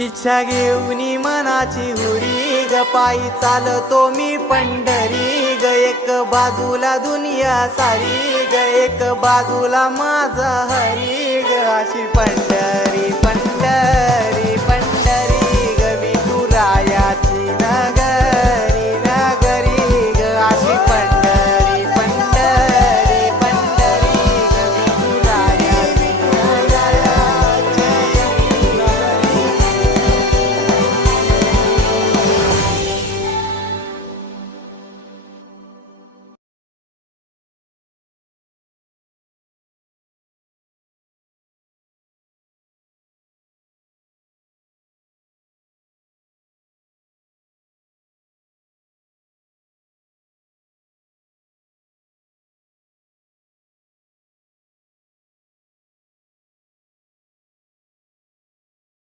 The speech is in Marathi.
इच्छा घेऊन मनाची हुरी ग पायी चालतो मी पंढरी ग एक बाजूला दुनिया सारी ग एक बाजूला माझा हरी ग अशी पंढरी